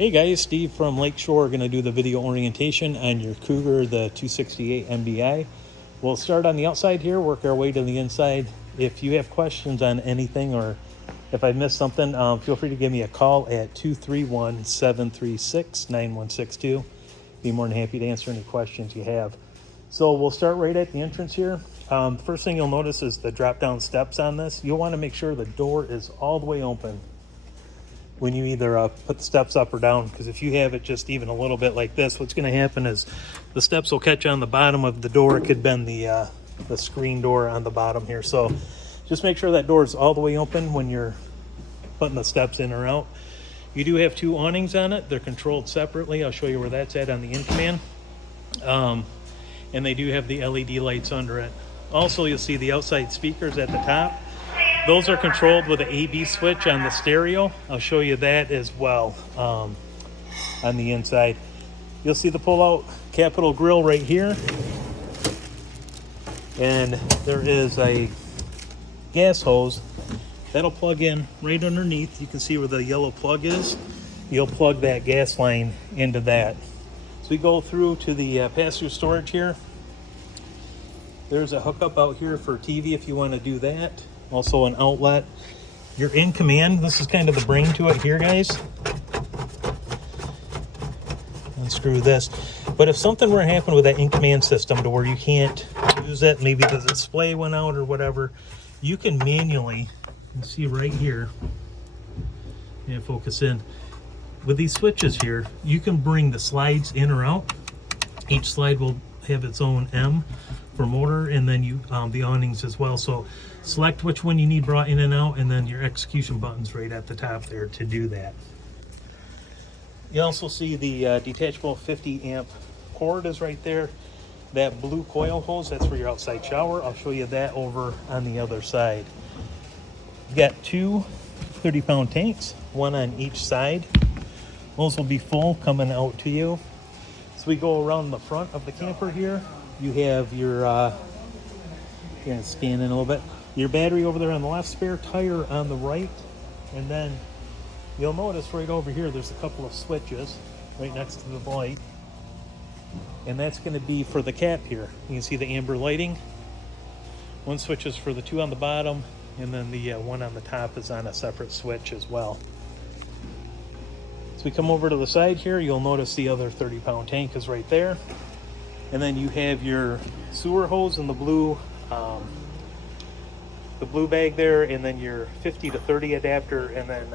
Hey guys, Steve from Lakeshore, going to do the video orientation on your Cougar, the 268 MDI. We'll start on the outside here, work our way to the inside. If you have questions on anything or if I missed something, feel free to give me a call at 231-736-9162. Be more than happy to answer any questions you have. So we'll start right at the entrance here. First thing you'll notice is the drop down steps on this. You'll want to make sure the door is all the way open when you either put the steps up or down, because if you have it just even a little bit like this, what's going to happen is the steps will catch on the bottom of the door. It could bend the screen door on the bottom here. So just make sure that door is all the way open when you're putting the steps in or out. You do have two awnings on it. They're controlled separately. I'll show you where that's at on the in command. And they do have the LED lights under it. Also, you'll see the outside speakers at the top. Those are controlled with an A/B switch on the stereo. I'll show you that as well on the inside. You'll see the pull-out Capital grill right here. And there is a gas hose that'll plug in right underneath. You can see where the yellow plug is. You'll plug that gas line into that. So we go through to the passenger storage here. There's a hookup out here for TV if you want to do that. Also an outlet. Your in command, this is kind of the brain to it here, guys. Unscrew this. But if something were to happen with that in command system to where you can't use it, maybe the display went out or whatever, you can manually, you can see right here, and focus in, with these switches here, you can bring the slides in or out. Each slide will have its own M for motor, and then you the awnings as well. So select which one you need brought in and out, and then your execution buttons right at the top there to do that. You also see the detachable 50 amp cord is right there. That blue coil hose, that's for your outside shower. I'll show you that over on the other side. You got two 30-pound tanks, one on each side. Those will be full coming out to you. So we go around the front of the camper here. You have your, scan in a little bit, your battery over there on the left, spare tire on the right, and then you'll notice right over here there's a couple of switches right next to the light, and that's going to be for the cap here. You can see the amber lighting. One switch is for the two on the bottom, and then the one on the top is on a separate switch as well. So we come over to the side here, you'll notice the other 30-pound tank is right there. And then you have your sewer hose in the blue bag there, and then your 50 to 30 adapter, and then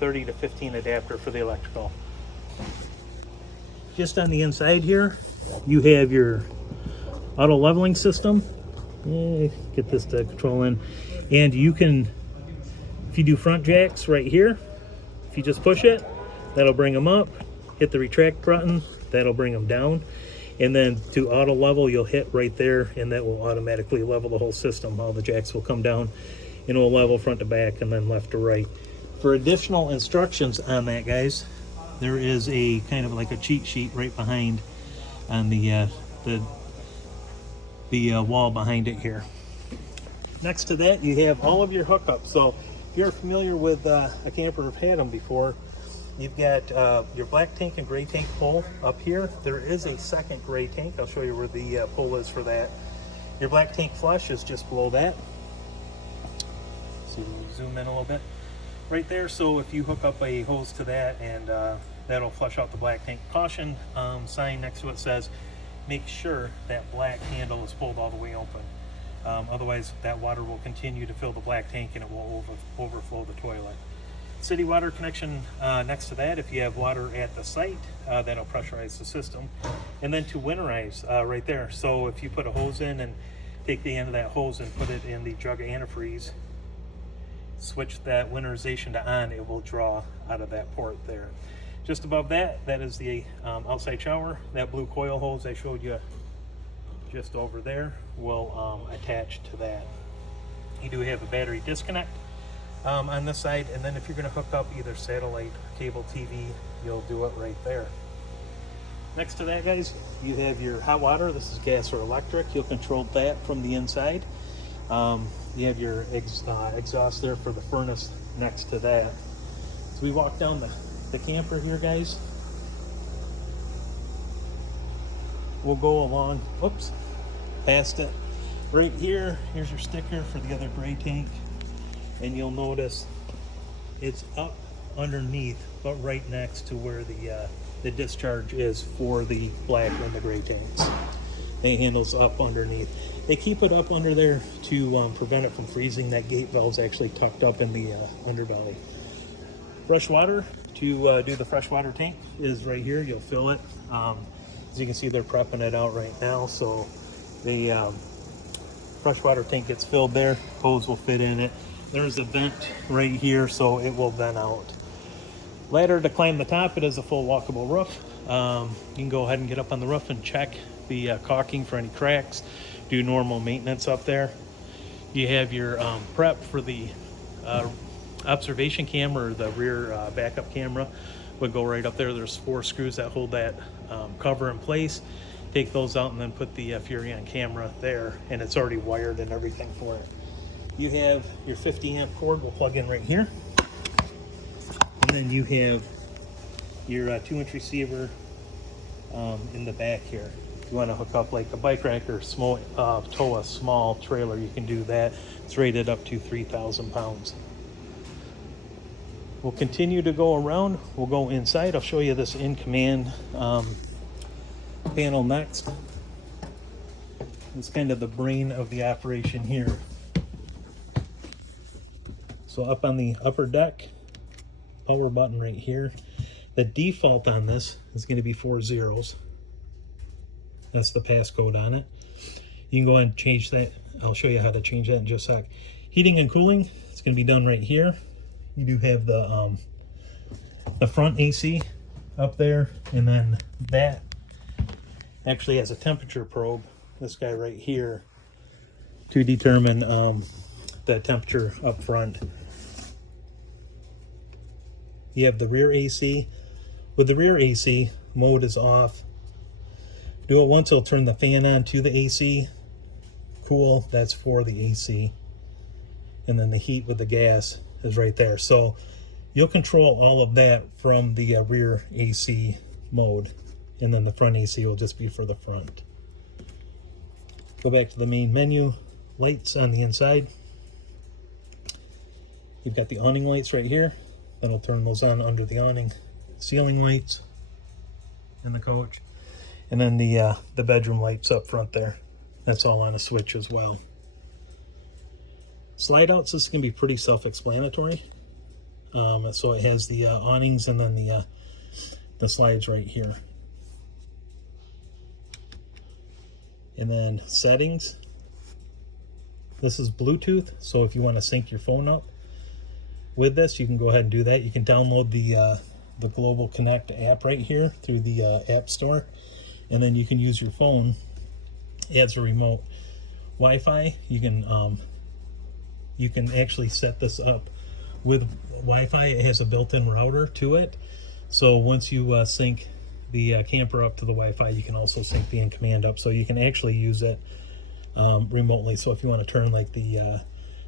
30 to 15 adapter for the electrical. Just on the inside here, you have your auto leveling system. Get this to control in. And you can, if you do front jacks right here, if you just push it, that'll bring them up. Hit the retract button, that'll bring them down. And then to auto level, you'll hit right there, and that will automatically level the whole system. All the jacks will come down and it will level front to back and then left to right. For additional instructions on that, guys, there is a kind of like a cheat sheet right behind on the wall behind it here. Next to that, you have all of your hookups. So if you're familiar with a camper or have had them before, you've got your black tank and gray tank pole up here. There is a second gray tank. I'll show you where the pole is for that. Your black tank flush is just below that. So we'll zoom in a little bit. Right there, so if you hook up a hose to that, and that'll flush out the black tank. Caution sign next to it says, make sure that black handle is pulled all the way open. Otherwise, that water will continue to fill the black tank and it will overflow the toilet. City water connection next to that. If you have water at the site, that'll pressurize the system. And then to winterize right there. So if you put a hose in and take the end of that hose and put it in the jug of antifreeze, switch that winterization to on, it will draw out of that port there. Just above that, that is the outside shower. That blue coil hose I showed you just over there will attach to that. You do have a battery disconnect on this side, and then if you're going to hook up either satellite, cable TV, you'll do it right there. Next to that, guys, you have your hot water. This is gas or electric. You'll control that from the inside. You have your exhaust there for the furnace next to that. So we walk down the the camper here, guys, we'll go along, whoops, past it. Right here, here's your sticker for the other gray tank, and you'll notice it's up underneath, but right next to where the discharge is for the black and the gray tanks. It handles up underneath. They keep it up under there to prevent it from freezing. That gate valve's actually tucked up in the underbelly. Fresh water to do the freshwater tank is right here. You'll fill it. As you can see, they're prepping it out right now. So the freshwater tank gets filled there. Hose will fit in it. There's a vent right here, so it will vent out. Ladder to climb the top. It is a full walkable roof. You can go ahead and get up on the roof and check the caulking for any cracks. Do normal maintenance up there. You have your prep for the observation camera, or the rear backup camera would go right up there. There's 4 screws that hold that cover in place. Take those out and then put the Furrion camera there, and it's already wired and everything for it. You have your 50 amp cord will plug in right here, and then you have your 2-inch receiver in the back here. You want to hook up like a bike rack or tow a small trailer, you can do that. It's rated up to 3,000 pounds. We'll continue to go around. We'll go inside. I'll show you this in-command panel next. It's kind of the brain of the operation here. So up on the upper deck, power button right here. The default on this is going to be 4 zeros. That's the passcode on it. You can go ahead and change that. I'll show you how to change that in just a sec. Heating and cooling, it's going to be done right here. You do have the front AC up there, and then that actually has a temperature probe, this guy right here, to determine the temperature up front. You have the rear AC. With the rear AC, mode is off. Do it once, it'll turn the fan on to the AC. Cool, that's for the AC. And then the heat with the gas is right there. So you'll control all of that from the rear AC mode. And then the front AC will just be for the front. Go back to the main menu. Lights on the inside. You've got the awning lights right here. That'll turn those on under the awning. Ceiling lights in the coach. And then the bedroom lights up front there. That's all on a switch as well. Slide outs, this can be pretty self-explanatory. So it has the awnings and then the slides right here. And then settings. This is Bluetooth, so if you want to sync your phone up with this, you can go ahead and do that. You can download the Global Connect app right here through the App Store, and then you can use your phone as a remote. Wi-Fi, you can actually set this up with Wi-Fi. It has a built-in router to it, so once you sync the camper up to the Wi-Fi, you can also sync the in-command up, so you can actually use it remotely. So if you want to turn like the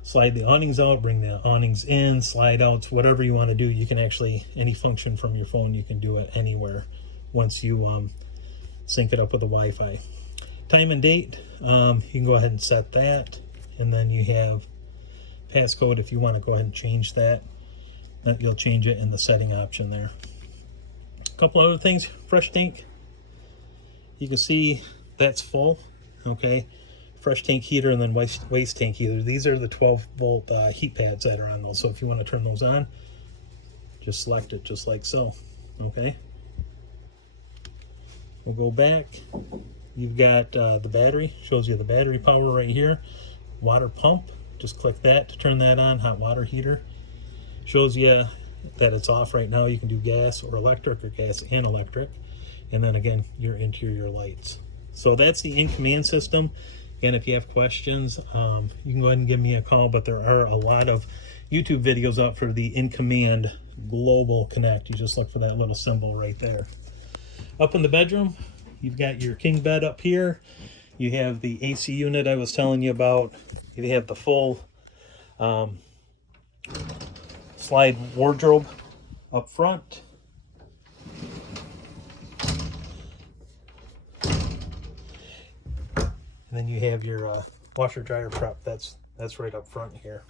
slide the awnings out, bring the awnings in, slide outs, whatever you want to do, you can actually, any function from your phone, you can do it anywhere once you sync it up with the Wi-Fi. Time and date, you can go ahead and set that, and then you have passcode if you want to go ahead and change that. You'll change it in the setting option there. A couple other things. Fresh tank, you can see that's full. Okay, fresh tank heater and then waste tank heater. These are the 12-volt heat pads that are on those. So if you want to turn those on, just select it just like so. Okay, we'll go back. You've got the battery, shows you the battery power right here. Water pump, just click that to turn that on. Hot water heater, shows you that it's off right now. You can do gas or electric, or gas and electric. And then again, your interior lights. So that's the in-command system. Again, if you have questions, you can go ahead and give me a call, but there are a lot of YouTube videos out for the in-command Global Connect. You just look for that little symbol right there. Up in the bedroom, you've got your king bed up here. You have the AC unit I was telling you about. You have the full slide wardrobe up front. And then you have your washer dryer prep. That's right up front here.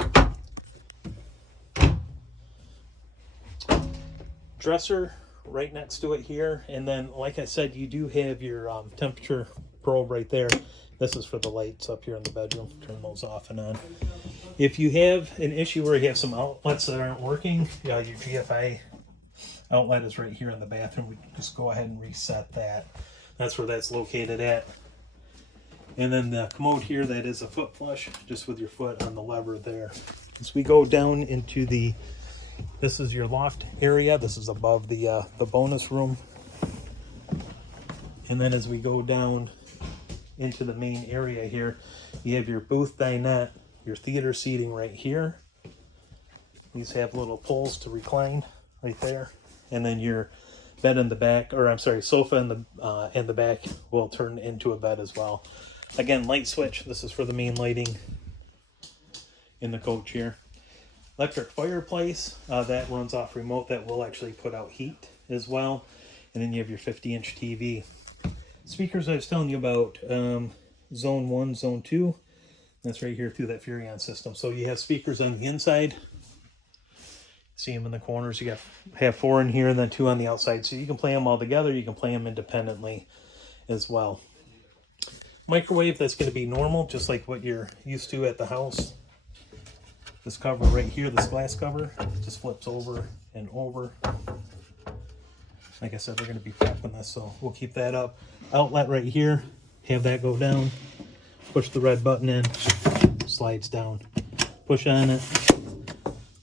Dresser right next to it here, and then like I said, you do have your temperature probe right there. This is for the lights up here in the bedroom. Turn those off and on. If you have an issue where you have some outlets that aren't working, your GFI outlet is right here in the bathroom. We just go ahead and reset that. That's where that's located at. And then the commode here, that is a foot flush, just with your foot on the lever there. As we go down into this is your loft area. This is above the bonus room. And then as we go down into the main area here, you have your booth dinette, your theater seating right here. These have little pulls to recline right there. And then your bed in the back, or I'm sorry, sofa in the back will turn into a bed as well. Again, light switch. This is for the main lighting in the coach here. Electric fireplace, that runs off remote. That will actually put out heat as well. And then you have your 50-inch TV. Speakers I was telling you about, zone 1, zone 2. That's right here through that Furrion system. So you have speakers on the inside. See them in the corners. You have 4 in here and then 2 on the outside. So you can play them all together. You can play them independently as well. Microwave, that's going to be normal, just like what you're used to at the house. This cover right here, this glass cover, just flips over and over. Like I said, they're going to be prepping this, so we'll keep that up. Outlet right here, have that go down. Push the red button in, slides down. Push on it,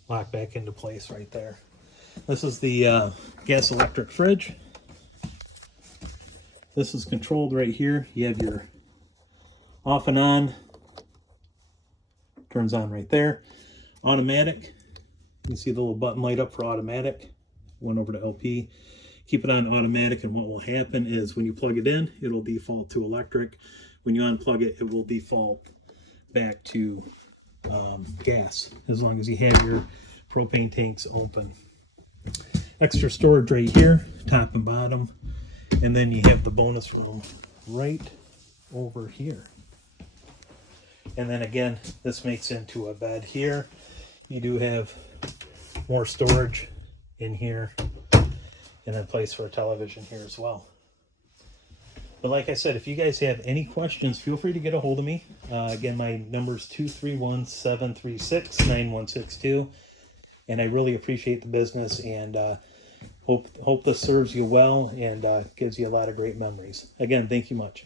lock back into place right there. This is the gas electric fridge. This is controlled right here. You have your off and on, turns on right there. Automatic, you can see the little button light up for automatic. Went over to LP. Keep it on automatic, and what will happen is when you plug it in, it'll default to electric. When you unplug it, it will default back to gas, as long as you have your propane tanks open. Extra storage right here, top and bottom. And then you have the bonus room right over here. And then again, this makes into a bed here. You do have more storage in here, and then place for a television here as well. But like I said, if you guys have any questions, feel free to get a hold of me. Again, my number is 231-736-9162. And I really appreciate the business, and hope this serves you well and gives you a lot of great memories. Again, thank you much.